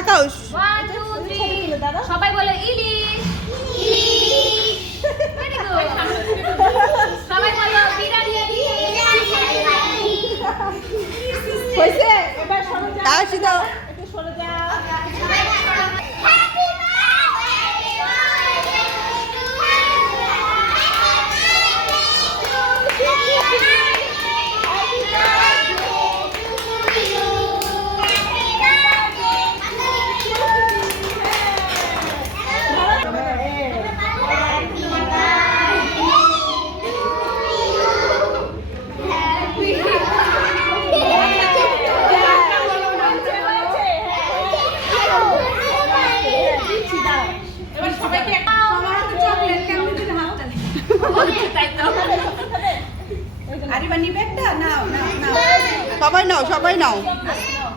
তাকাও। 1 2 3 সবাই বলো ইলিশ। Very good. সবাই বলো বিরিয়ানি। হয়েছে এবার সরে যাও তাসি দাও। একটু সরে যাও এবার সবাইকে সবার হাতে চকলেট কেমন দিলে হাতটা তাই তো। আরে বানি ব্যাগটা নাও নাও নাও সবাই নাও, সবাই নাও। নাও